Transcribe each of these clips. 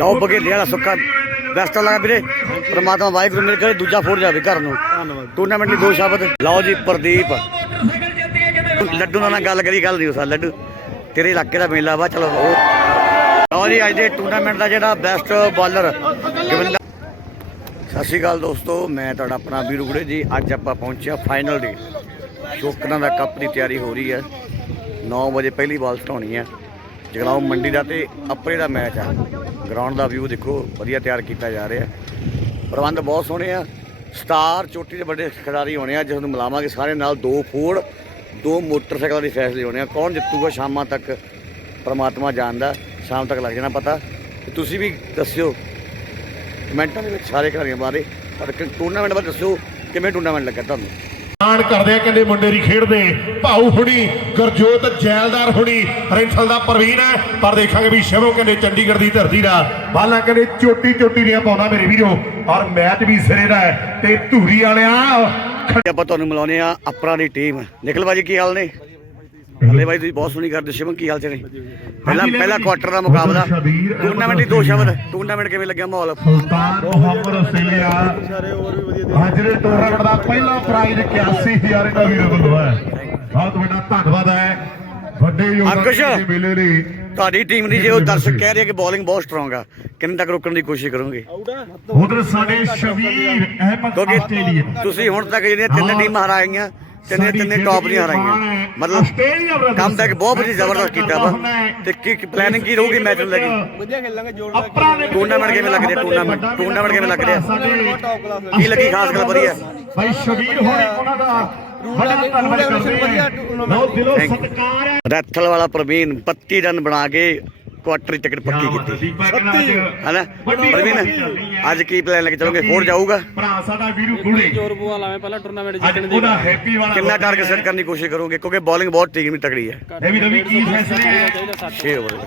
ਲਓ ਬਗੇਲੇ ਵਾਲਾ ਸੁੱਕਾ ਬੈਸਟ ਲੱਗਾ ਵੀਰੇ। ਪ੍ਰਮਾਤਮਾ ਵਾਹਿਗੁਰੂ ਮੇਰੇ ਕਰੇ ਦੂਜਾ ਫੋੜ ਜਾਵੇ ਘਰ ਨੂੰ। ਟੂਰਨਾਮੈਂਟ ਲਈ ਦੋ ਸ਼ਬਦ। ਲਓ ਜੀ ਪ੍ਰਦੀਪ। ਲੱਡੂ ਨਾਲ ਗੱਲ ਕਰੀ ਗੱਲ ਨਹੀਂ ਉਸਾ ਲੱਡੂ। ਤੇਰੇ ਇਲਾਕੇ ਦਾ ਮੇਲਾ ਵਾ ਚਲੋ ਲਓ ਜੀ ਅੱਜ ਦੇ ਟੂਰਨਾਮੈਂਟ ਦਾ ਜਿਹੜਾ ਬੈਸਟ ਬਾਲਰ ਗੋਬਿੰਦਾ ਸਤਿ ਸ਼੍ਰੀ ਅਕਾਲ ਦੋਸਤੋ ਮੈਂ ਤੁਹਾਡਾ ਆਪਣਾ ਵੀਰੂ ਗੁੜੇ ਜੀ। ਅੱਜ ਆਪਾਂ ਪਹੁੰਚਿਆ ਫਾਈਨਲ ਡੇ ਸ਼ੋਕਰਾਂ ਦਾ ਕੱਪ ਦੀ ਤਿਆਰੀ ਹੋ ਰਹੀ ਹੈ। 9 ਵਜੇ ਪਹਿਲੀ ਬਾਲ ਸਟਾਉਣੀ ਹੈ। ਜਗਰਾਉਂ ਮੰਡੀ ਦਾ ਤੇ ਅੱਪਰੇ ਦਾ ਮੈਚ ਆ। ਗਰਾਊਂਡ ਦਾ ਵਿਊ ਦੇਖੋ, ਵਧੀਆ ਤਿਆਰ ਕੀਤਾ ਜਾ ਰਿਹਾ ਪ੍ਰਬੰਧ ਬਹੁਤ ਸੋਹਣੇ ਆ। ਸਟਾਰ ਚੋਟੀ ਦੇ ਵੱਡੇ ਖਿਡਾਰੀ ਹੋਣੇ ਆ ਜਿਸ ਨੂੰ ਮਿਲਾਵਾਂਗੇ ਸਾਰੇ ਨਾਲ। ਦੋ ਫੋੜ ਦੋ ਮੋਟਰਸਾਈਕਲਾਂ ਦੇ ਫੈਸਲੇ ਹੋਣੇ ਆ। ਕੌਣ ਜਿੱਤੂਗਾ ਸ਼ਾਮਾਂ ਤੱਕ? ਪ੍ਰਮਾਤਮਾ ਜਾਣਦਾ, ਸ਼ਾਮ ਤੱਕ ਲੱਗ ਜਾਣਾ ਪਤਾ। ਤੇ ਤੁਸੀਂ ਵੀ ਦੱਸਿਓ, ਕਮੈਂਟਾਂ ਦੇ ਵਿੱਚ ਸਾਰੇ ਖਿਡਾਰੀਆਂ ਬਾਰੇ। ਪਰ ਟੂਰਨਾਮੈਂਟ ਬਾਰੇ ਦੱਸਿਓ, ਕਿਵੇਂ ਟੂਰਨਾਮੈਂਟ ਲੱਗਾ ਤੁਹਾਨੂੰ? ਆਣ ਕਰਦੇ ਆ ਕਹਿੰਦੇ ਮੁੰਡੇ ਦੀ ਖੇਡਦੇ ਭਾਊ ਹੁਣੀ, ਗੁਰਜੋਤ ਜੈਲਦਾਰ ਹੁਣੀ ਰੈਂਥਲ ਦਾ ਪ੍ਰਵੀਨ ਹੈ। ਪਰ ਦੇਖਾਂਗੇ ਵੀ ਸ਼ਿਵੋ ਕਹਿੰਦੇ ਚੰਡੀਗੜ੍ਹ ਦੀ ਧਰਤੀ ਦਾ। ਬਾਲਾ ਕਹਿੰਦੇ ਚੋਟੀ ਚੋਟੀ ਦੀਆਂ ਪਾਉਣਾ ਮੇਰੇ ਵੀਰੋ। ਔਰ ਮੈਚ ਵੀ ਸਿਰੇ ਦਾ ਹੈ ਤੇ ਧੂਰੀ ਵਾਲਿਆਂ ਆਪਾਂ ਤੁਹਾਨੂੰ ਮਿਲਾਉਨੇ ਆ ਅਪਰਾਂ ਦੀ ਟੀਮ। ਨਿਕਲ ਬਾਜੀ ਕੀ ਹਾਲ ਨੇ? ਹੱਲੇ ਬਾਈ ਤੁਸੀਂ ਬਹੁਤ ਸੋਹਣੀ ਕਰਦੇ ਸ਼ਿਵਮ ਕੀ ਹਾਲ ਚ ਨੇ ਪਹਿਲਾ ਪਹਿਲਾ ਕੁਆਟਰ ਦਾ ਮੁਕਾਬਲਾ। ਟੂਰਨਾਮੈਂਟ ਦੀ ਦੋ ਸ਼ਬਦ ਟੂਰਨਾਮੈਂਟ ਕਿਵੇਂ ਲੱਗਿਆ ਮਾਹੌਲ? ਸੁਲਤਾਨ ਮੁਹੰਮਦ ਆਸਟ੍ਰੇਲੀਆ ਹਾਜ਼ਰੇ ਟੂਰਨਾਮੈਂਟ ਦਾ ਪਹਿਲਾ ਪ੍ਰਾਈਜ਼ 81000 ਦਾ ਵੀਰੋ ਵੱਲੋਂ ਹੈ। ਬਹੁਤ ਵੱਡਾ ਧੰਨਵਾਦ ਹੈ। ਵੱਡੇ ਅੰਕੁਸ਼। ਯੋਗਦਾਨ ਦੇ ਮੇਲੇ ਲਈ। ਤੁਹਾਡੀ ਟੀਮ ਦੀ ਜੇ ਉਹ ਦਰਸ਼ਕ ਕਹਿ ਰਹੇ ਕਿ ਬੋਲਿੰਗ ਬਹੁਤ ਸਟਰੋਂਗ ਆ ਕਿੰਨੇ ਤੱਕ ਰੋਕਣ ਦੀ ਕੋਸ਼ਿਸ਼ ਕਰੋਗੇ? ਉਧਰ ਸਾਡੇ ਅਹਿਮਦ ਆਸਟ੍ਰੇਲੀਆ। ਤੁਸੀਂ ਹੁਣ ਤੱਕ ਜਿਹੜੀਆਂ ਤਿੰਨ ਟੀਮਾਂ ਹਰਾਈਆਂ ਤਿੰਨੇ ਤਿੰਨੇ ਟੌਪ ਦੀਆਂ ਹਰਾਈਆਂ ਮਤਲਬ ਕੰਮ ਬੈਕ ਬਹੁਤ ਵਧੀਆ ਜ਼ਬਰਦਸਤ ਕੀਤਾ ਵਾ ਤੇ ਕੀ ਪਲੈਨਿੰਗ ਕੀ ਰਹੂਗੀ ਮੈਚ ਨੂੰ ਲੈ ਕੇ? ਵਧੀਆ ਖੇਲਾਂਗੇ ਜੋੜ ਟੂਰਨਾਮੈਂਟ ਕਿਵੇਂ ਲੱਗ ਰਿਹਾ ਟੂਰਨਾਮੈਂਟ ਟੂਰਨਾਮੈਂਟ ਕਿਵੇਂ ਲੱਗ ਰਿਹਾ ਕੀ ਲੱਗੀ ਖਾਸ ਗੱਲ ਵਧੀਆ? ਭਾਈ ਸ਼ਬੀਰ ਹੋਣੀ ਉਹਨਾਂ ਦਾ ਬੜਾ ਧੰਨਵਾਦ ਕਰਦੇ ਹਾਂ ਲਓ ਦਿਲੋਂ. ਸਤਿਕਾਰ ਹੈ। ਰੈਥਲ ਵਾਲਾ ਪ੍ਰਵੀਨ 32 ਰਨ ਬਣਾ ਕੇ ਕੁਆਟਰ ਦੀ ਟਿਕਟ ਪੱਕੀ ਕੀਤੀ। ਰਾਜ ਹਨਾ? ਪ੍ਰਵੀਨ ਅੱਜ ਕੀ ਪਲਾਨ ਲੈ ਕੇ ਚਲੋਗੇ? ਫੋਰ ਜਾਊਗਾ? ਭਰਾ ਸਾਡਾ ਵੀਰੂ ਗੁੜੇ ਜੋਰ ਬੂਆ ਲਾਵੇਂ ਪਹਿਲਾਂ ਟੂਰਨਾਮੈਂਟ ਜਿੱਤਣ ਦੀ ਉਹਦਾ ਹੈਪੀ ਵਾਲਾ ਕਿੰਨਾ ਟਾਰਗੇਟ ਸੈੱਟ ਕਰਨ ਦੀ ਕੋਸ਼ਿਸ਼ ਕਰੋਗੇ? ਕਿਉਂਕਿ ਬੋਲਿੰਗ ਬਹੁਤ ਟੀਮ ਵੀ ਤਕੜੀ ਹੈ। ਇਹ ਵੀ ਰਵੀ ਕੀ ਫੈਸਲੇ ਹੈ ਚਾਹੀਦਾ ਸੱਤ 6 ਓਵਰ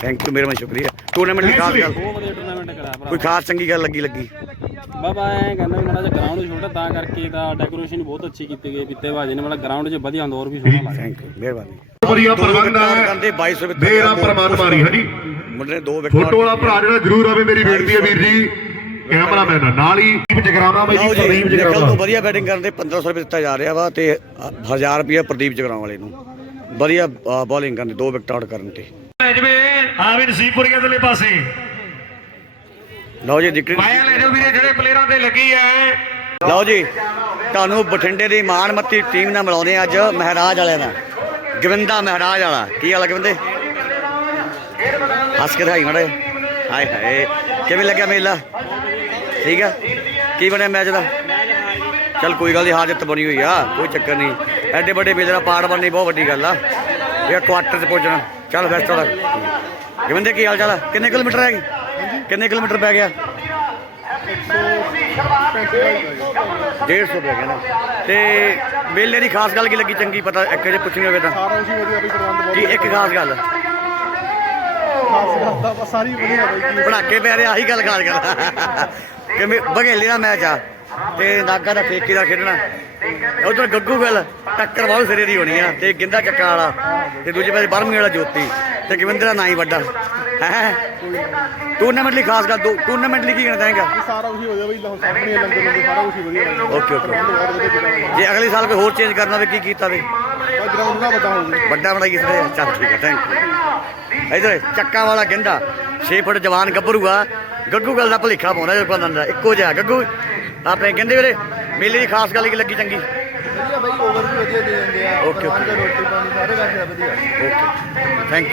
ਥੈਂਕ ਯੂ ਮੇਰਾ ਸ਼ੁਕਰੀਆ। ਟੂਰਨਾਮੈਂਟ ਦੀ ਖਾਸ ਗੱਲ ਬਹੁਤ ਵਧੀਆ ਟੂਰਨਾਮੈਂਟ ਕਰਾਇਆ ਭਰਾ। ਕੋਈ ਖਾਸ ਚੰਗੀ ਗੱਲ ਲੱਗੀ ਲੱਗੀ? ਬਾਬਾ ਐ ਕਹਿੰਦਾ ਵੀ ਮਾੜਾ ਜਿਹਾ ਗਰਾਊਂਡ ਛੋਟਾ ਤਾਂ ਕਰਕੇ ਦਾ ਡੈਕੋਰੇਸ਼ਨ ਬਹੁਤ ਅੱਛੀ ਕੀਤੀ ਗਈ ਪਿੱਤੇ ਬਾਜੇ ਨੇ। ਮਤਲਬ ਗਰਾਊਂਡ 'ਚ ਵਧੀਆ ਹੁੰਦਾ ਹੋਰ ਵੀ ਸੋਹਣਾ ਲੱਗਦਾ ਥੈਂਕ ਯੂ ਮਿਹਰਬਾਨੀ। ਵਧੀਆ ਦੋ ਪ੍ਰਬੰਧ ਹੈ। ਕਰਦੇ 2200 ਵਿਕਟ ਮੇਰਾ ਪਰਮਾਤਮਾ ਦੀ ਹਰੀ ਮੁੰਡੇ ਨੇ ਦੋ ਵਿਕਟਾਂ ਫੋਟੋ ਵਾਲਾ ਭਰਾ ਜਿਹੜਾ ਜ਼ਰੂਰ ਆਵੇ ਮੇਰੀ ਬੇਨਤੀ ਹੈ ਵੀਰ ਜੀ। ਕੈਮਰਾਮੈਨ ਨਾਲ ਹੀ ਜਗਰਾਵਾ ਬਾਈ ਲਓ ਜੀ ਜੀ ਪ੍ਰਦੀਪ ਜਗਰਾਵਾ ਤੋਂ ਵਧੀਆ ਬੈਟਿੰਗ ਕਰਨ ਦੇ 1500 ਰੁਪਏ ਦਿੱਤਾ ਜਾ ਰਿਹਾ ਵਾ ਤੇ 1000 ਰੁਪਏ ਪ੍ਰਦੀਪ ਜਗਰਾਉਂ ਵਾਲੇ ਨੂੰ। ਵਧੀਆ ਬੋਲਿੰਗ ਕਰਨ ਦੇ ਦੋ ਵਿਕਟ ਆਊਟ ਕਰਨ ਤੇ। ਜਿਵੇਂ ਆਵਿਨ ਸੀਪੁਰੀਆ ਦੇ ਪਾਸੇ। ਲਓ ਜੀ ਜਿਕਰ ਮਾਇਆ ਲੈ ਜਾਓ ਵੀਰੇ ਜਿਹੜੇ ਪਲੇਅਰਾਂ ਤੇ ਲੱਗੀ ਹੈ ਲਓ ਜੀ ਤੁਹਾਨੂੰ ਬਠਿੰਡੇ ਦੀ ਮਾਨਮੱਤੀ ਟੀਮ ਨਾਲ ਮਿਲਾਉਂਦੇ ਅੱਜ ਮਹਾਰਾਜ ਵਾਲਿਆਂ ਦਾ ਗਵਿੰਦਾ ਮਹਾਰਾਜ ਵਾਲਾ। ਕੀ ਹਾਲ ਹੈ ਗਵਿੰਦੇ? ਹੱਸ ਕੇ ਦਿਖਾਈ ਮੜੇ ਹਾਏ ਹਾਏ, ਕਿਵੇਂ ਲੱਗਿਆ ਮੇਲਾ? ਠੀਕ ਆ? ਕੀ ਬਣਿਆ ਮੈਚ ਦਾ? ਚਲ ਕੋਈ ਗੱਲ ਨਹੀਂ ਹਾਰ ਜਿੱਤ ਬਣੀ ਹੋਈ ਆ, ਕੋਈ ਚੱਕਰ ਨਹੀਂ ਐਡੇ ਵੱਡੇ ਮੇਲੇ ਦਾ ਪਾਰਟ ਬਣਨੀ ਬਹੁਤ ਵੱਡੀ ਗੱਲ ਆ। ਇਹ ਕੁਆਟਰ 'ਚ ਪਹੁੰਚਣਾ। ਚੱਲ ਬੈਸਟ ਹੋਲਾ ਗਵਿੰਦੇ, ਕੀ ਹਾਲ ਚਾਲ ਆ? ਕਿੰਨੇ ਕਿਲੋਮੀਟਰ ਹੈਗੇ ਕਿੰਨੇ ਕਿਲੋਮੀਟਰ ਪੈ ਗਿਆ? 150 ਪੈ ਗਿਆ ਨਾ ਤੇ ਮੇਲੇ ਦੀ ਖਾਸ ਗੱਲ ਕੀ ਲੱਗੀ? ਚੰਗੀ ਪਤਾ ਇੱਕ ਜੇ ਪੁੱਛਣੀ ਹੋਵੇ ਤਾਂ। ਸਾਰਾ ਵਧੀਆ ਪ੍ਰਬੰਧ ਕੀ ਇੱਕ ਖਾਸ ਗੱਲ? ਖਾਸ ਸਾਰੀ ਵਧੀਆ ਬਈ ਕੀ ਪੜਾਕੇ ਪੈ ਰਹੇ ਆਹੀ ਗੱਲ ਖਾਸ ਗੱਲ। ਕਿਵੇਂ ਬਘੇਲੇ ਦਾ ਮੈਚ ਆ ਤੇ ਨਾਗਾ ਦਾ ਠੇਕੇ ਦਾ ਖੇਡਣਾ। ਉਧਰ ਗੱਗੂ ਗੱਲ ਟੱਕਰ ਬਹੁਤ ਸਿਰੇ ਦੀ ਹੋਣੀ ਆ ਤੇ ਗਿੰਦਾ ਚੱਕਾ ਵਾਲਾ ਤੇ ਦੂਜੇ ਪਾਸੇ ਬਰਮੀ ਵਾਲਾ ਜੋਤੀ। ਤੇ ਗਵਿੰਦਰ ਦਾ ਨਾਂ ਹੀ ਵੱਡਾ। ਹੈ? ਟੂਰਨਾਮੈਂਟ ਲਈ ਖਾਸ ਗੱਲ ਦੋ ਟੂਰਨਾਮੈਂਟ ਲਈ ਕੀ ਕਹਿਣਾ ਚਾਹੇਗਾ? ਸਾਰਾ ਕੁਝ ਹੋ ਜਾ ਬਈ ਲਾਹੌਰ ਸਾਹਮਣੇ ਲੰਗਰ ਲੰਗਰ ਸਾਰਾ ਕੁਝ ਵਧੀਆ ਓਕੇ ਓਕੇ ਜੇ ਅਗਲੇ ਸਾਲ ਕੋਈ ਹੋਰ ਚੇਂਜ ਕਰਨਾ ਹੋਵੇ ਕੀ ਕੀਤਾ ਵੇ ਗਰਾਊਂਡ ਦਾ ਵੱਡਾ ਹੋ ਗਿਆ। ਵੱਡਾ ਬਣਾਈ ਇਸ ਨੇ ਚੱਲ ਠੀਕ ਹੈ ਥੈਂਕ ਯੂ ਇਧਰ ਚੱਕਾ ਵਾਲਾ ਕਹਿੰਦਾ 6 ਫੁੱਟ ਜਵਾਨ ਗੱਭਰੂ ਆ ਗੱਗੂ ਗੱਲ ਦਾ ਭਲੇਖਾ ਪਾਉਂਦਾ ਜਦੋਂ ਪਤਾ ਦਾ। ਇੱਕੋ ਜਿਹਾ। ਗੱਗੂ ਆਪਣੇ ਕਹਿੰਦੇ ਵੀਰੇ ਮੇਲੇ ਦੀ ਖਾਸ ਗੱਲ ਕੀ ਲੱਗੀ ਚੰਗੀ? ਵਧੀਆ ਬਈ। ਵਧੀਆ ਦੇ ਦਿੰਦੇ ਆ। Okay, okay. ਪ੍ਰਬੰਧ, ਰੋਟੀ ਪਾਣੀ ਸਾਰੇ ਕਾਫੀ ਵਧੀਆ। ਓਕੇ ਥੈਂਕ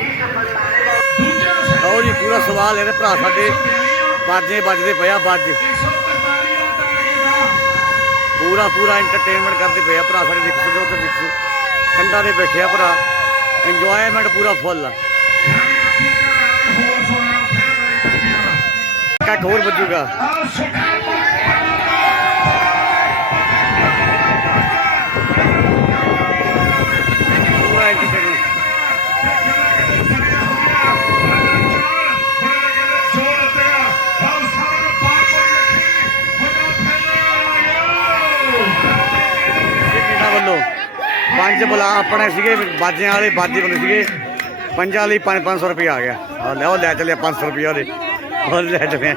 ਯੂ ਲਓ ਜੀ ਪੂਰਾ ਸਵਾਲ ਇਹਦੇ ਭਰਾ ਸਾਡੇ ਬਾਜੇ ਵੱਜਦੇ ਪਿਆ ਬਾਜੇ ਪੂਰਾ ਪੂਰਾ ਐਂਟਰਟੇਨਮੈਂਟ ਕਰਦੇ ਪਏ ਆ ਭਰਾ ਸਾਡੇ ਦੇਖ ਸਕਦੇ ਹੋ ਤੇ ਦੇਖੋ। ਕੰਡਾ ਦੇ ਬੈਠੇ ਆ ਭਰਾ। ਇੰਜੋਇਮੈਂਟ ਪੂਰਾ ਫੁੱਲ ਆ। ਕੱਟ ਹੋਰ ਵੱਜੂਗਾ। ਪੂਰਾ entertainment। ਇਹ ਵੱਲੋਂ? ਪੰਜ ਬੁਲਾ ਆਪਣੇ ਸੀਗੇ, ਬਾਜਿਆਂ ਵਾਲੇ, ਬਾਜੇ ਬੰਦੇ ਸੀਗੇ। ਪੰਜਾਂ ਲਈ 5-500 ਰੁਪਏ ਆ ਗਿਆ। ਆ ਲੈ, ਉਹ ਲੈ ਚੱਲਿਆ 500 ਰੁਪਏ ਉਹਦੇ। ਉਹ ਲੈਟ ਲਿਆ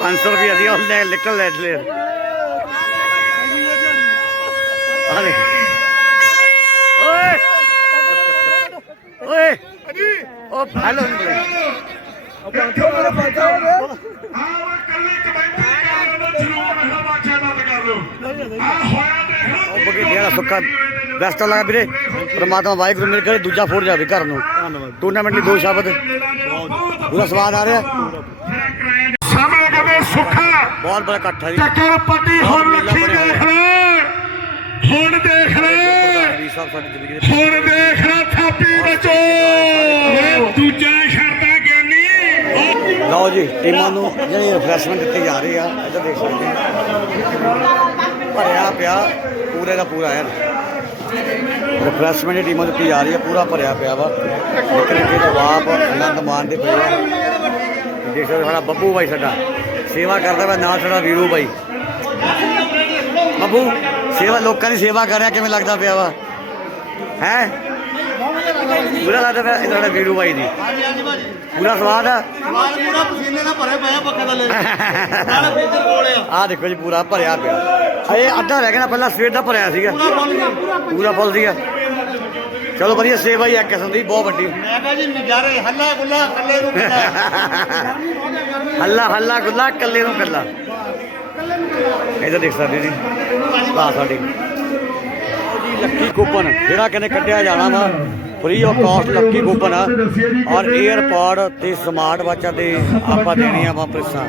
500 ਰੁਪਏ ਦੀ ਉਹ ਲੈ, ਲਿਟਲ ਲੈ ਚੱਲਿਆ। ਆਲੇ ਓਏ ਓਏ ਉਹ ਹੈਲੋ ਉਹ ਬਗੇ ਜਿਹੜਾ ਸੁੱਕਾ ਬੈਸਟ ਲੱਗਾ ਵੀਰੇ। ਪ੍ਰਮਾਤਮਾ ਵਾਹਿਗੁਰੂ ਮਿਲ ਕਰੇ ਦੂਜਾ ਫੋੜ ਜਾਵੇ ਘਰ ਨੂੰ। ਟੂਰਨਾਮੈਂਟ ਲਈ ਦੋ ਸ਼ਬਦ। ਪੂਰਾ ਸਵਾਦ ਆ ਰਿਹਾ। ਸਾਹਮਣੇ ਕਦੇ ਸੁੱਖਾ। ਬਹੁਤ ਬੜਾ ਇਕੱਠ ਹੈ ਜੀ। ਚੱਕਰ ਪੱਟੀ ਬਹੁਤ ਹੁਣ ਬਣਿਆ ਦੇਖ ਲੈ। ਹੁਣ ਦੇਖ ਲੈ। ਸਭ ਸਾਡੀ ਜ਼ਿੰਦਗੀ ਦੇ ਹੁਣ ਦੇਖ ਲੈ ਥਾਪੀ ਬਚੋ। ਦੂਜਾ ਸ਼ਰਤਾ ਗਿਆਨੀ। ਲਓ ਜੀ ਟੀਮਾਂ ਨੂੰ ਜਿਹੜੀ ਰਿਫਰੈਸ਼ਮੈਂਟ ਦਿੱਤੀ ਜਾ ਰਹੀ ਆ ਇੱਧਰ ਦੇਖ ਸਕਦੇ ਆ। ਭਰਿਆ ਪਿਆ ਪੂਰੇ ਦਾ ਪੂਰਾ ਯਾਰ ਰਿਫਰੈਸ਼ਮੈਂਟ ਟੀਮਾਂ ਦਿੱਤੀ ਜਾ ਰਹੀ ਆ ਪੂਰਾ ਭਰਿਆ ਪਿਆ ਵਾ। ਲੇਕਿਨ ਕਿ ਜਵਾਬ ਆਨੰਦ ਮਾਣਦੇ ਪਏ ਆ। ਦੇਖ ਸਾਡਾ ਬੱਬੂ ਬਾਈ ਸਾਡਾ। ਸੇਵਾ ਕਰਦਾ ਵਾ ਨਾਲ ਸਾਡਾ ਵੀਰੂ ਬਾਈ। ਬੱਬੂ ਸੇਵਾ ਲੋਕਾਂ ਦੀ ਸੇਵਾ ਕਰ ਰਿਹਾ ਕਿਵੇਂ ਲੱਗਦਾ ਪਿਆ ਵਾ? ਹੈ? ਪੂਰਾ ਲੱਗਦਾ ਪਿਆ ਇਹ ਸਾਡਾ ਵੀਰੂ ਬਾਈ ਦੀ। ਹਾਂਜੀ ਹਾਂਜੀ ਭਾਜੀ। ਪੂਰਾ ਸਵਾਦ ਆ ਸਵਾਲ ਪੂਰਾ ਪਸੀਨੇ ਨਾਲ ਭਰੇ ਪਏ ਆ ਪੱਖੇ ਥੱਲੇ। ਨਾਲ ਕੋਲ ਆ। ਆਹ ਦੇਖੋ ਜੀ ਪੂਰਾ ਭਰਿਆ ਪਿਆ। ਹਏ ਅੱਧਾ ਰਹਿ ਗਿਆ ਨਾ ਪਹਿਲਾਂ ਸਵੇਰ ਦਾ ਭਰਿਆ ਸੀਗਾ। ਪੂਰਾ ਫੁੱਲ ਸੀਗਾ। ਚਲੋ ਵਧੀਆ ਸੇਵਾ ਹੀ ਆ ਕਿਸਮ ਦੀ ਬਹੁਤ ਵੱਡੀ। ਮੈਂ ਕਹਾਂ ਜੀ ਨਜ਼ਾਰੇ ਹੱਲਾ ਗੁੱਲਾ ਕੱਲੇ ਨੂੰ ਹੱਲਾ ਹੱਲਾ ਗੁੱਲਾ ਕੱਲੇ ਨੂੰ ਕੱਲਾ। ਇਹਦਾ ਦੇਖ ਸਕਦੇ ਜੀ। ਆ ਸਾਡੀ ਲੱਕੀ ਕੂਪਨ ਜਿਹੜਾ ਕਹਿੰਦੇ ਕੱਢਿਆ ਜਾਣਾ ਵਾ free of cost lucky coupon ਆ। ਔਰ 에ਅਰਪੋਡ ਤੇ ਸਮਾਰਟ ਵਾਚਾਂ ਤੇ ਆਪਾਂ ਦੇਣੀਆਂ ਵਾ ਪ੍ਰਿਸਾਂ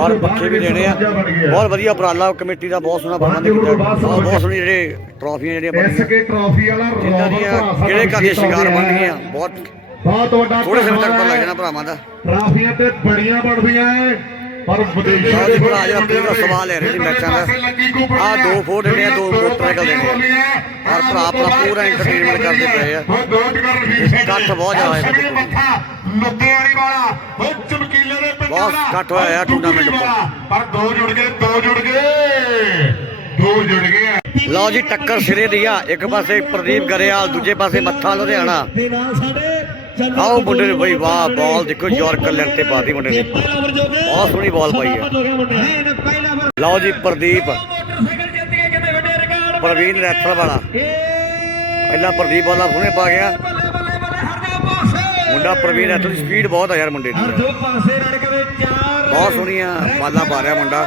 ਔਰ ਪੱਖੇ ਵੀ ਦੇਣੇ ਆ। ਬਹੁਤ ਵਧੀਆ ਉਪਰਾਲਾ ਕਮੇਟੀ ਦਾ ਬਹੁਤ ਸੋਹਣਾ ਪ੍ਰਬੰਧ ਕੀਤਾ। ਬਹੁਤ ਬਹੁਤ ਸੋਹਣੀ ਜਿਹੜੇ ਟਰਾਫੀਆਂ ਜਿਹੜੀਆਂ ਬਣੀਆਂ। ਐਸਕੇ ਟਰਾਫੀ ਵਾਲਾ ਕਿਹੜੇ ਘਰ ਦੀਆਂ ਸ਼ਿੰਗਾਰ ਬਣ ਗਈਆਂ ਬਹੁਤ ਬਹੁਤ ਵੱਡਾ ਥੋੜੇ ਸਮੇਂ ਤੱਕ ਪਤਾ ਲੱਗ ਜਾਣਾ ਭਰਾਵਾਂ ਦਾ। ਟਰਾਫੀਆਂ ਤੇ ਬੜੀਆਂ ਬਣਦੀਆਂ ਐ। ਪਰ ਵਿਦੇਸ਼ਾਂ ਲਓ ਜੀ ਭਰਾ ਜਿਹੜਾ ਪੂਰਾ ਸਵਾਲ ਲੈ ਰਹੇ ਜੀ ਮੈਚਾਂ ਦਾ। ਆਹ ਦੋ ਦੇਣੇ ਆ ਦੋ ਮੋਟਰਸਾਈਕਲ ਦੇਣੇ ਆ ਔਰ ਭਰਾ ਆਪਣਾ ਪੂਰਾ entertainment ਕਰਦੇ ਪਏ ਆ। ਇਕੱਠ ਬਹੁਤ ਜ਼ਿਆਦਾ ਹੈ ਸਾਡੇ ਕੋਲ। ਲੁੱਕੇ ਵਾਲੀ ਵਾਲਾ ਉਹ ਚਮਕੀਲੇ ਦੇ ਪਿੰਡ ਬਹੁਤ ਇਕੱਠ ਹੋਇਆ ਆ ਵਾਲਾ। ਪਰ ਦੋ ਜੁੜ ਗਏ ਦੋ ਜੁੜ ਗਏ। ਦੋ ਜੁੜ ਗਏ ਲਓ ਜੀ ਟੱਕਰ ਸਿਰੇ ਦੀ ਆ। ਇੱਕ ਪਾਸੇ ਪ੍ਰਦੀਪ ਗਰੇਵਾਲ ਦੂਜੇ ਪਾਸੇ ਮੱਥਾ ਲੁਧਿਆਣਾ। ਦੇ ਨਾਲ ਸਾਡੇ ਆਓ ਮੁੰਡੇ ਨੇ ਬਈ ਵਾਹ ਬਾਲ ਦੇਖੋ ਯਾਰਕਰ ਲੈਣ ਤੇ ਪਾਤੀ ਮੁੰਡੇ ਨੇ। ਬਹੁਤ ਸੋਹਣੀ ਬਾਲ ਪਾਈ ਹੋ ਲਓ ਜੀ ਪ੍ਰਦੀਪ। ਪ੍ਰਵੀਨ ਰੈਥਲ ਵਾਲਾ। ਪਹਿਲਾਂ ਪ੍ਰਦੀਪ ਵਾਲਾ ਹੁਣੇ ਪਾ ਗਿਆ। ਮੁੰਡਾ ਪ੍ਰਵੀਨ ਰੈਥਲ ਦੀ ਸਪੀਡ ਬਹੁਤ ਆ ਯਾਰ ਮੁੰਡੇ ਦੀ। ਬਹੁਤ ਸੋਹਣੀਆਂ ਬਾਲਾਂ ਪਾ ਰਿਹਾ ਮੁੰਡਾ।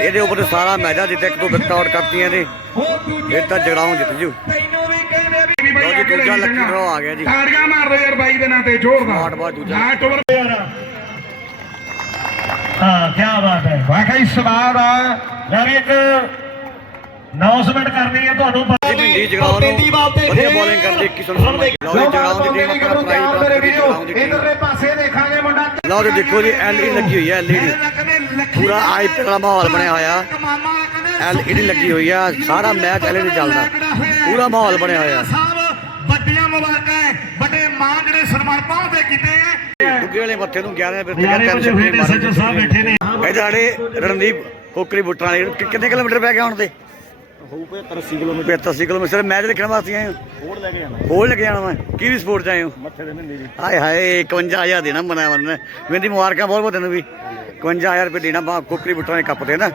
ਇਹਦੇ ਉੱਪਰ ਸਾਰਾ ਮੈਚਾ ਜਿੱਤੇ ਇੱਕ ਦੋ ਵਿਕਟ ਆਊਟ ਕਰਤੀਆਂ ਨੇ ਫਿਰ ਤਾਂ ਜਗਰਾਉਂ ਜਿੱਤ ਜੂ। ਜੀ ਦੂਜਾ ਲੱਕੀ ਡਰਾ ਆ ਗਿਆ ਜੀ। ਤਾੜੀਆਂ ਮਾਰ ਦੋ ਯਾਰ ਬਾਈ ਦੇ ਨਾਂ ਤੇ ਜ਼ੋਰਦਾਰ ਆਠ ਬਾਅਦ ਦੂਜਾ। ਲਾਸਟ ਓਵਰ ਯਾਰ। ਹਾਂ ਕੀ ਬਾਤ ਹੈ। ਵਾਕਈ ਸਵਾਦ ਆ। ਯਾਰ ਇੱਕ ਅਨਾਉਂਸਮੈਂਟ ਕਰਨੀ ਹੈ ਤੁਹਾਨੂੰ। ਭਿੰਡੀ ਜਗਰਾਉਂ ਨੂੰ ਵਧੀਆ ਬੋਲਿੰਗ ਕਰਦੇ 21 ਸੌ ਲਓ ਜੀ ਜਗਰਾਉਂ ਦੀ ਟੀਮ ਆਪਣਾ ਪ੍ਰਾਈਜ਼ ਦੀ ਟੀਮ ਇਧਰਲੇ ਪਾਸੇ ਦੇਖਾਂਗੇ ਮੁੰਡਾ ਲਓ ਜੀ ਦੇਖੋ ਜੀ ਐਲਈਡੀ ਲੱਗੀ ਹੋਈ ਹੈ ਐਲਈਡੀ ਪੂਰਾ ਆਈਪੀਐਲ ਦਾ ਮਾਹੌਲ ਬਣਿਆ ਹੋਇਆ। ਐਲਈਡੀ ਲੱਗੀ ਹੋਈ ਆ ਸਾਰਾ ਮੈਚ ਐਲਈਡੀ ਚੱਲਦਾ। ਪੂਰਾ ਮਾਹੌਲ ਬਣਿਆ ਹੋਇਆ ਸਾਹਿਬ ਵੱਡੀਆਂ ਮੁਬਾਰਕਾਂ ਹੈ ਵੱਡੇ ਮਾਂ ਜਿਹੜੇ ਸਨਮਾਨ ਪਹੁੰਚਦੇ ਕੀਤੇ ਦੁੱਗੇ ਵਾਲੇ ਮੱਥੇ ਨੂੰ 11 ਵਜੇ ਕੁਝ ਛੱਕੇ ਫੇਰ ਐਸਐਚਓ ਸਾਹਿਬ ਬੈਠੇ ਨੇ। ਇਹ ਸਾਡੇ ਰਣਦੀਪ ਕੋਕਰੀ ਬੁੱਟਰਾਂ ਵਾਲੇ ਕਿ- ਕਿੰਨੇ ਕਿਲੋਮੀਟਰ ਪੈ ਗਿਆ ਹੁਣ ਤੇ? ਹੋਊ 80 ਕਿਲੋਮੀਟਰ। 85 ਕਿਲੋਮੀਟਰ। ਮੈਚ ਦੇਖਣ ਵਾਸਤੇ ਆਏ ਹੋ। ਹੋਰ ਲੈ ਕੇ ਜਾਣਾ। ਹੋਰ ਲੱਗ ਜਾਣਾ ਮੈਂ। ਕੀ ਵੀ ਸਪੋਰਟ ਚ ਆਏ ਹੋ? ਮੱਥੇ ਦੇ ਮਹੀਨੇ ਦੀ। ਹਾਏ ਹਾਏ 51000 ਦੇਣਾ ਮਨਾ ਮਨ ਮੇਰੀ ਮੁਬਾਰਕਾਂ ਬਹੁਤ ਬਹੁਤ ਤੈਨੂੰ ਵੀ। 51000 ਰੁਪਏ ਦੇਣਾ ਬਾ ਕੋਕਰੀ ਬੁੱਟਰਾਂ ਦੇ ਕੱਪ ਤੇ ਨਾ।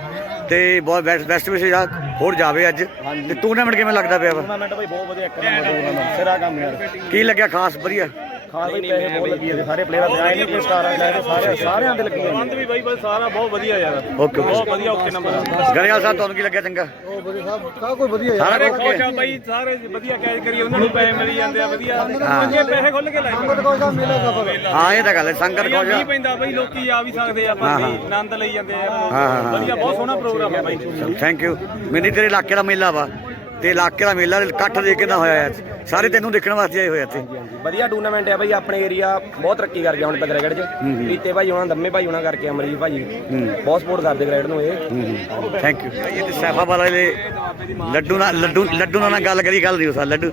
ਤੇ ਬਹੁਤ ਬੈਸਟ ਬੈਸਟ ਵਿਸ਼ੇ ਆ। ਹੋਰ ਜਾਵੇ ਅੱਜ। ਤੇ ਟੂਰਨਾਮੈਂਟ ਕਿਵੇਂ ਲੱਗਦਾ ਪਿਆ ਵਾ? ਟੂਰਨਾਮੈਂਟ ਬਈ ਬਹੁਤ ਵਧੀਆ ਇੱਕ ਨੰਬਰ ਟੂਰਨਾਮੈਂਟ ਸਿਰਾ ਕੰਮ ਯਾਰ। ਕੀ ਲੱਗਿਆ ਖਾਸ? ਵਧੀਆ। ਖਾਸ ਬਈ ਪੈਸੇ ਬਹੁਤ ਲੱਗੀ ਜਾਂਦੇ ਸਾਰੇ ਪਲੇਅਰਾਂ ਦੇ ਆਏ ਨਹੀਂ ਕੋਈ ਸਟਾਰ ਆਏ ਸਾਰੇ ਸਾਰਿਆਂ ਦੇ ਲੱਗੀ ਜਾਂਦੇ ਵੀ ਬਾਈ ਬਸ ਸਾਰਾ ਬਹੁਤ ਵਧੀਆ ਯਾਰ। ਓਕੇ ਬਹੁਤ ਵਧੀਆ ਓਕੇ ਨੰਬਰ ਆ। ਗਰੇਵਾਲ ਸਾਹਿਬ ਤੁਹਾਨੂੰ ਕੀ ਲੱਗਿਆ ਚੰਗਾ? ਉਹ ਵਧੀਆ ਸਾਹਿਬ ਕਾ ਕੋਈ ਵਧੀਆ ਸਾਰਾ ਸਾਰੇ ਕੁਝ ਖੁਸ਼ ਆ ਬਾਈ ਸਾਰੇ ਵਧੀਆ ਕੈਚ ਕਰੀ ਉਹਨਾਂ ਨੂੰ ਪੈਸੇ ਮਿਲੀ ਜਾਂਦੇ ਆ ਵਧੀਆ। ਅੱਗੇ ਪੈਸੇ ਖੁੱਲ ਕੇ ਲਾਈ ਸੰਗਤ ਕੋਈ ਸਾਹਿਬ ਮੇਲਾ ਸਫਰ। ਹਾਂ ਇਹ ਤਾਂ ਗੱਲ ਹੈ ਸੰਗਤ ਵਧੀਆ ਖੁਸ਼ ਆ। ਮੀਂਹ ਪੈਂਦਾ ਬਾਈ ਲੋਕੀ ਆ ਵੀ ਸਕਦੇ ਆ ਹਾਂ, ਬਾਈ ਆਨੰਦ ਲਈ ਜਾਂਦੇ ਆ। ਹਾਂ, ਹਾਂ, ਹਾਂ। ਵਧੀਆ ਬਹੁਤ ਸੋਹਣਾ ਪ੍ਰੋਗਰਾਮ ਹੈ ਬਾਈ। ਥੈਂਕ ਯੂ ਮੇਰੀ ਤੇਰੇ ਇਲਾਕੇ ਦਾ ਮੇਲਾ ਵਾ ਤੇ ਇਲਾਕੇ ਦਾ ਮੇਲਾ ਇਕੱਠ ਦੇ ਕੇ ਨਾ ਹੋਇਆ ਅੱਜ ਸਾਰੇ ਤੈਨੂੰ ਦੇਖਣ ਵਾਸਤੇ ਆਏ ਹੋਏ ਇੱਥੇ। ਵਧੀਆ ਟੂਰਨਾਮੈਂਟ ਹੈ ਬਾਈ ਆਪਣੇ ਏਰੀਆ ਬਹੁਤ ਤਰੱਕੀ ਕਰ ਗਿਆ ਹੁਣ ਤੱਕ ਕ੍ਰਿਕਟ 'ਚ ਰੀਤੇ ਭਾਈ ਉਹਨਾਂ ਦੰਮੇ ਭਾਈ ਉਹਨਾਂ ਕਰਕੇ ਅਮਰੀਤ ਭਾਈ। ਬਹੁਤ ਸਪੋਰਟ ਕਰਦੇ ਕ੍ਰਿਕਟ ਨੂੰ ਇਹ। ਥੈਂਕ ਯੂ ਇਹ ਤੇ ਸੈਫਾ ਵਾਲਾ ਦੇ ਲੱਡੂ ਨਾਲ ਲੱਡੂ ਲੱਡੂ ਨਾਲ ਗੱਲ ਕਰੀ ਗੱਲ ਦਿਓ ਸਾ ਲੱਡੂ।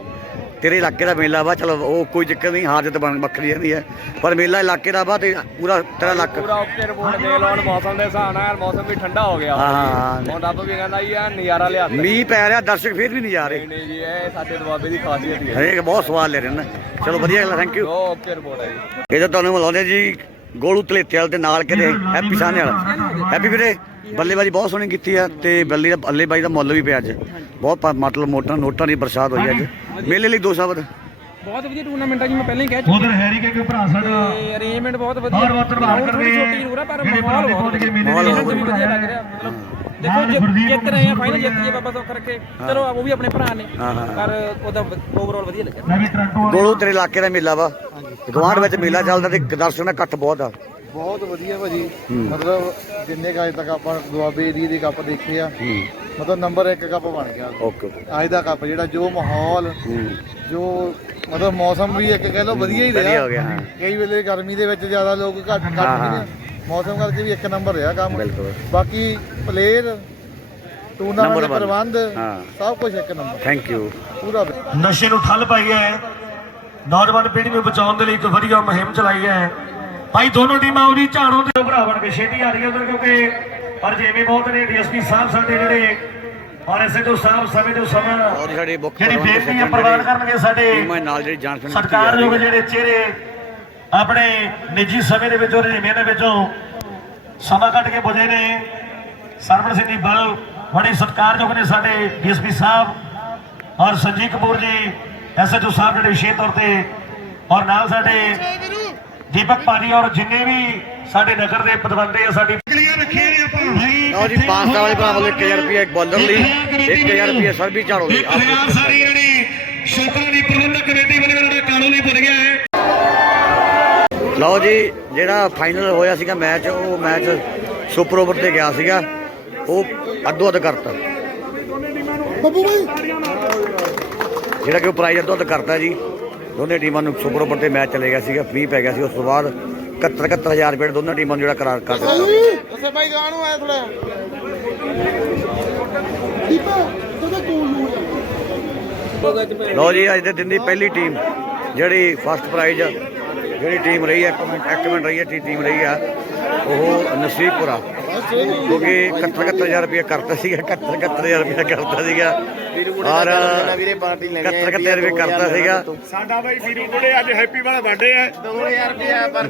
ਤੇਰੇ ਇਲਾਕੇ ਦਾ ਮੇਲਾ ਵਾ ਚਲੋ ਉਹ ਕੋਈ ਚੱਕਰ ਨਹੀਂ ਹਾਰ ਜਿੱਤ ਬਣ ਵੱਖਰੀ ਜਾਂਦੀ ਹੈ। ਪਰ ਮੇਲਾ ਇਲਾਕੇ ਦਾ ਵਾ ਤੇ ਪੂਰਾ ਤੇਰਾ ਇਲਾਕਾ ਪੂਰਾ ਓਕੇ ਰਿਪੋਰਟ ਦੇ ਲਓ ਹੁਣ ਮੌਸਮ ਦੇ ਹਿਸਾਬ ਨਾਲ ਮੌਸਮ ਵੀ ਠੰਡਾ ਹੋ ਗਿਆ। ਹਾਂ ਹੁਣ ਰੱਬ ਵੀ ਕਹਿੰਦਾ ਆ ਨਜ਼ਾਰਾ ਲਿਆ ਮੀਂਹ ਪੈ ਰਿਹਾ ਦਰਸ਼ਕ ਫੇਰ ਵੀ ਨਹੀਂ ਜਾ ਰਹੇ ਨਹੀਂ ਜੀ ਇਹ ਸਾਡੇ ਦੁਆਬੇ ਦੀ ਖਾਸੀਅਤ ਹੀ ਹੈ। ਹਰੇਕ ਬਹੁਤ ਸਵਾਲ ਲੈ ਰਹੇ ਨੇ। ਚਲੋ ਵਧੀਆ ਗੱਲ ਥੈਂਕ ਯੂ ਓਕੇ ਰਿਪੋਰਟ ਹੈ ਜੀ। ਇਹ ਤਾਂ ਤੁਹਾਨੂੰ ਮਿਲਾਉਂਦੇ ਜੀ ਗੋਲੂ ਤਲੇਤੇ ਵਾਲੇ ਤੇ ਨਾਲ ਕਿਤੇ ਹੈਪੀ ਸਾਹਨੇ ਵਾਲਾ। ਹੈਪੀ ਵੀਰੇ। ਬੱਲੇਬਾਜੀ ਬਹੁਤ ਸੋਹਣੀ ਕੀਤੀ ਆ ਤੇ ਬੱਲੇ ਦਾ ਬੱਲੇਬਾਜੀ ਦਾ ਮੁੱਲ ਵੀ ਪਿਆ ਅੱਜ। ਬਹੁਤ ਪ- ਮਤਲਬ ਮੋਟਾ ਨੋਟਾਂ ਦੀ ਬਰਸਾਤ ਹੋਈ ਅੱਜ। ਮੇਲੇ ਲਈ ਦੋ ਸ਼ਬਦ ਬਹੁਤ ਵਧੀਆ ਟੂਰਨਾਮੈਂਟ ਆ ਜੀ ਮੈਂ ਪਹਿਲਾਂ ਹੀ ਕਹਿ ਚੁੱਕਾ ਉਧਰ ਹੈਰੀ ਕੇ ਭਰਾ ਸਾਡਾ। ਤੇ ਅਰੇਂਜਮੈਂਟ ਬਹੁਤ ਵਧੀਆ। ਹੋਰ ਬਹੁਤ ਧੰਨਵਾਦ Ground ਕਰਦੇ। ਛੋਟੀ ਜ਼ਰੂਰ ਆ ਪਰ ਜਿਹੜੇ ਭਰਾ ਮਾਹੌਲ ਦੇ ਬਹੁਤ ਕੇ ਮੇਲੇ ਮਾਹੌਲ ਦੇ ਬਹੁਤ ਵੀ ਵਧੀਆ ਲੱਗ ਰਿਹਾ। ਮਤਲਬ ਦੇਖੋ ਜਿੱਤ- ਜਿੱਤ ਰਹੇ ਆ ਫਾਈਨਲ ਜਿੱਤ ਗਏ ਬਾਬਾ ਸੁੱਖ ਰੱਖੇ ਚਲੋ ਉਹ ਵੀ ਆਪਣੇ ਭਰਾ ਨੇ। ਹਾਂ, ਹਾਂ। ਪਰ ਉਹਦਾ ਓਵਰਆਲ ਵਧੀਆ ਲੱਗਿਆ। ਮੈਂ ਵੀ ਟਰੰਟੋ ਗੋਲੂ ਤੇਰੇ ਇਲਾਕੇ ਦਾ ਮੇਲਾ ਵਾ। ਗਵਾਂਢ ਵਿੱਚ ਮੇਲਾ ਚੱਲਦਾ ਤੇ ਦਰਸ਼ਕਾਂ ਦਾ ਇਕੱਠ ਬਹੁਤ ਆ। ਬਹੁਤ ਵਧੀਆ ਭਾਜੀ। ਮਤਲਬ ਜਿੰਨੇ ਕੁ ਅੱਜ ਤੱਕ ਆਪਾਂ ਦੁਆਬੇ ਏਰੀਏ ਦੇ ਕੱਪ ਦੇਖੇ ਆ ਮਤਲਬ ਨੰਬਰ 1 ਕੱਪ ਬਣ ਗਿਆ। ਓਕੇ ਅੱਜ ਦਾ ਕੱਪ ਜਿਹੜਾ ਜੋ ਮਾਹੌਲ ਜੋ ਮਤਲਬ ਮੌਸਮ ਵੀ ਇੱਕ ਕਹਿ ਲਓ ਵਧੀਆ ਹੀ ਵਧੀਆ ਰਿਹਾ ਹੋ ਗਿਆ ਹਾਂ। ਕਈ ਵੇਲੇ ਗਰਮੀ ਦੇ ਵਿੱਚ ਜ਼ਿਆਦਾ ਲੋਕ ਘੱਟ ਹਾਂ। ਨੇ ਮੌਸਮ ਕਰਕੇ ਵੀ ਇੱਕ ਨੰਬਰ ਰਿਹਾ ਕੰਮ। ਬਿਲਕੁਲ। ਬਾਕੀ ਪਲੇਅਰ ਟੂਰਨਾਮੈਂਟ ਦੇ। ਪ੍ਰਬੰਧ ਹਾਂ। ਸਭ ਕੁਝ ਇੱਕ ਨੰਬਰ ਥੈਂਕ ਯੂ ਪੂਰਾ ਨਸ਼ੇ ਨੂੰ ਠੱਲ ਪਾਈ ਹੈ। ਨੌਜਵਾਨ ਪੀੜ੍ਹੀ ਨੂੰ ਬਚਾਉਣ ਦੇ ਲਈ ਇੱਕ ਵਧੀਆ ਮੁਹਿੰਮ ਚਲਾਈ ਹੈ। ਭਾਈ ਦੋਨੋਂ ਟੀਮਾਂ ਉਹਦੀ ਝਾੜੋਂ ਦੇ ਭਰਾ ਬਣ ਕੇ ਛੇਤੀ ਆ ਰਹੀ ਹੈ ਉਧਰ ਕਿਉਂਕਿ ਪਰ ਜਿਵੇਂ ਬਹੁਤ ਨੇ ਡੀਐਸਪੀ ਸਾਹਿਬ ਸਾਡੇ ਜਿਹੜੇ ਔਰ ਐਸਐਚਓ ਸਾਹਿਬ ਸਮੇਂ ਤੋਂ ਸਮਾਂ ਜਿਹੜੀ ਬੇਨਤੀਆਂ ਸੱਜਣ ਪ੍ਰਵਾਨ ਕਰਨਗੇ ਸਾਡੇ ਨਾਲ ਜਿਹੜੀ ਜਾਣ ਸੁਣੀ ਸਤਿਕਾਰਯੋਗ ਜਿਹੜੇ ਚਿਹਰੇ ਆਪਣੇ ਨਿੱਜੀ ਸਮੇਂ ਦੇ ਵਿੱਚੋਂ ਰਜੇਵੇਂ ਦੇ ਵਿੱਚੋਂ ਸਮਾਂ ਕੱਢ ਕੇ ਪੁੱਜੇ ਨੇ। ਸਰਵਣ ਸਿੰਘ ਜੀ ਬਲ ਬੜੇ ਸਤਿਕਾਰਯੋਗ ਨੇ ਸਾਡੇ ਡੀਐਸਪੀ ਸਾਹਿਬ ਔਰ ਸੰਜੀਵ ਕਪੂਰ ਜੀ ਐਸਐਚਓ ਸਾਹਿਬ ਜਿਹੜੇ ਵਿਸ਼ੇਸ਼ ਤੌਰ ਤੇ ਔਰ ਨਾਲ ਸਾਡੇ ਦੀਪਕ ਪਾਣੀ ਔਰ ਜਿੰਨੇ ਵੀ ਸਾਡੇ ਨਗਰ ਦੇ ਪਤਵੰਤੇ ਆ ਸਾਡੀ ਕਲੀਅਰ ਰੱਖੇ ਨੇ ਆਪਾਂ। ਲਓ ਜੀ ਪਾਸ ਵਾਲੇ ਭਰਾ ਵੱਲੋਂ 1000 ਰੁਪਏ ਇੱਕ ਬੋਲਰ ਲਈ। 1000 ਰੁਪਏ ਸਰਬੀ ਝਾੜੋ ਲਈ। ਆਪ ਹਜ਼ਾਰ ਸਾਰੀ ਜਿਹੜੀ ਸ਼ੋਕਰਾ ਦੀ ਪ੍ਰਬੰਧਕ ਕਮੇਟੀ ਵੱਲੋਂ ਜਿਹੜਾ ਕਾਨੂੰਨੀ ਭੁੱਲ ਗਿਆ ਹੈ। ਲਓ ਜੀ ਜਿਹੜਾ ਫਾਈਨਲ ਹੋਇਆ ਸੀਗਾ ਮੈਚ ਉਹ ਮੈਚ ਸੁਪਰ ਓਵਰ ਤੇ ਗਿਆ ਸੀਗਾ। ਉਹ ਅੱਧੋ ਅੱਧ ਕਰਤਾ। ਜਿਹੜਾ ਕਿ ਉਹ ਪ੍ਰਾਈਜ਼ ਅੱਧੋ ਅੱਧ ਕਰਤਾ ਜੀ। ਦੋਨੇ ਟੀਮਾਂ ਨੂੰ ਸੁਪਰ ਓਵਰ ਤੇ ਮੈਚ ਚਲੇ ਗਿਆ ਸੀਗਾ 20 ਪੈ ਗਿਆ ਸੀ ਉਸ ਤੋਂ ਬਾਅਦ 71 71000 ਰੁਪਏ ਦੋਨਾਂ ਟੀਮਾਂ ਨੂੰ ਜਿਹੜਾ ਕਰਾਰ ਕਰ ਦਿੱਤਾ। ਭਾਈ ਗਾਣੂ ਆਇਆ ਥੋੜਾ ਲਓ ਜੀ ਅੱਜ ਦੇ ਦਿਨ ਦੀ ਪਹਿਲੀ ਟੀਮ ਜਿਹੜੀ ਫਸਟ ਪ੍ਰਾਈਜ਼ ਜਿਹੜੀ ਟੀਮ ਰਹੀ ਹੈ ਇੱਕ ਮਿੰਟ ਰਹੀ ਹੈ ਟੀਮ ਰਹੀ ਆ। ਉਹ ਨਸੀਬਪੁਰਾ ਕਿਉਂਕਿ 71000 ਰੁਪਏ ਕਰਤਾ ਸੀਗਾ 71000 ਰੁਪਏ ਕਰਤਾ ਸੀਗਾ। ਔਰ ਵੀਰੇ ਪਾਰਟੀ ਲੈਣੀ 71000 ਰੁਪਏ ਕਰਤਾ ਸੀਗਾ। ਸਾਡਾ ਬਾਈ ਵੀਰੂ ਬੁੜੇ ਅੱਜ ਹੈਪੀ ਵਾਲਾ ਬਰਥਡੇ ਹੈ। 2000 ਰੁਪਏ ਪਰ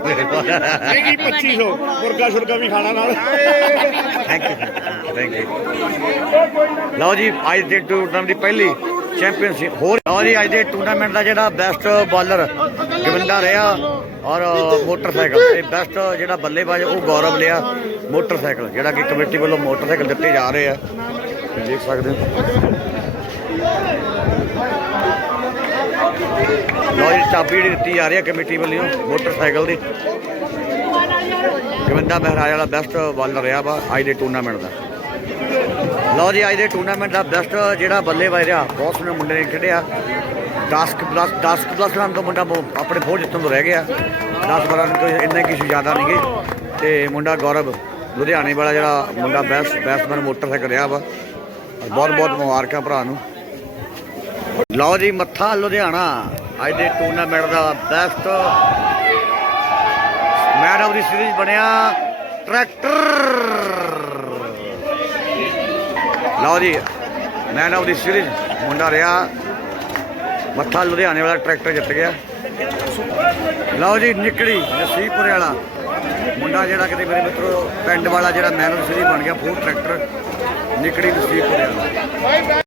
ਹੈਗੀ 2500 ਮੁਰਗਾ ਸ਼ੁਰਗਾ ਵੀ ਖਾਣਾ ਨਾਲ। ਥੈਂਕ ਯੂ ਥੈਂਕ ਯੂ ਲਓ ਜੀ ਅੱਜ ਦੇ ਟੂਰਨਾਮੈਂਟ ਦੀ ਪਹਿਲੀ ਚੈਂਪੀਅਨਸ਼ਿਪ ਹੋਰ ਲਓ ਜੀ ਅੱਜ ਦੇ ਟੂਰਨਾਮੈਂਟ ਦਾ ਜਿਹੜਾ ਬੈਸਟ ਬਾਲਰ ਗਵਿੰਦਾ ਰਿਹਾ। ਔਰ ਮੋਟਰਸਾਈਕਲ ਤੇ ਬੈਸਟ ਜਿਹੜਾ ਬੱਲੇਬਾਜ਼ ਉਹ ਗੌਰਵ ਲਿਆ, ਮੋਟਰਸਾਈਕਲ, ਜਿਹੜਾ ਕਿ ਕਮੇਟੀ ਵੱਲੋਂ ਮੋਟਰਸਾਈਕਲ ਦਿੱਤੇ ਜਾ ਰਹੇ ਆ। ਦੇਖ ਸਕਦੇ ਹੋ। ਲਓ ਜੀ, ਚਾਬੀ ਜਿਹੜੀ ਦਿੱਤੀ ਜਾ ਰਹੀ ਹੈ ਕਮੇਟੀ ਵੱਲੋਂ, ਮੋਟਰਸਾਈਕਲ ਦੀ। ਗਵਿੰਦਾ ਮਹਿਰਾਜ ਵਾਲਾ ਬੈਸਟ ਬਾਲਰ ਰਿਹਾ ਵਾ, ਅੱਜ ਦੇ ਟੂਰਨਾਮੈਂਟ ਦਾ। ਲਓ ਜੀ, ਅੱਜ ਦੇ ਟੂਰਨਾਮੈਂਟ ਦਾ ਬੈਸਟ ਜਿਹੜਾ ਬੱਲੇਬਾਜ਼ ਰਿਹਾ, ਬਹੁਤ ਸੋਹਣੇ ਮੁੰਡੇ ਨੇ ਖੇਡਿਆ। 10 ਪਲੱਸ 10 ਪਲੱਸ ਰਨ ਤੋਂ ਮੁੰਡਾ ਬਹੁ- ਆਪਣੇ ਫੋਰ ਜਿੱਤਣ ਤੋਂ ਰਹਿ ਗਿਆ। 10 12 ਤੋਂ ਇੰਨੇ ਕਿਸੇ ਜ਼ਿਆਦਾ ਨਹੀਂ ਗਏ ਤੇ ਮੁੰਡਾ ਗੌਰਵ, ਲੁਧਿਆਣੇ ਵਾਲਾ ਜਿਹੜਾ ਮੁੰਡਾ ਬੈਸਟ ਬੈਟਸਮੈਨ ਮੋਟਰਸਾਈਕਲ ਰਿਹਾ ਵਾ। ਬਹੁਤ ਬਹੁਤ ਮੁਬਾਰਕਾਂ ਭਰਾ ਨੂੰ। ਲਓ ਜੀ, ਮੱਥਾ ਲੁਧਿਆਣਾ। ਅੱਜ ਦੇ tournament the best man of the series ਬਣਿਆ ਟਰੈਕਟਰ। ਲਓ ਜੀ ਮੈਨ ਆਫ ਦੀ ਸੀਰੀਜ਼ ਮੁੰਡਾ ਰਿਹਾ। ਮੱਥਾ ਲੁਧਿਆਣੇ ਵਾਲਾ ਟਰੈਕਟਰ ਜਿੱਤ ਗਿਆ। ਲਓ ਜੀ, ਨਿਕੜੀ ਨਸੀਬਪੁਰੇ ਵਾਲਾ। ਮੁੰਡਾ ਜਿਹੜਾ ਕਿਤੇ ਮੇਰੇ ਮਿੱਤਰੋ, ਪਿੰਡ ਵਾਲਾ ਜਿਹੜਾ ਮੈਨ ਆਫ ਬਣ ਗਿਆ, ਫੂਡ ਟਰੈਕਟਰ। ਨਿਕੜੀ ਨਸੀਬਪੁਰੇ ਵਾਲਾ।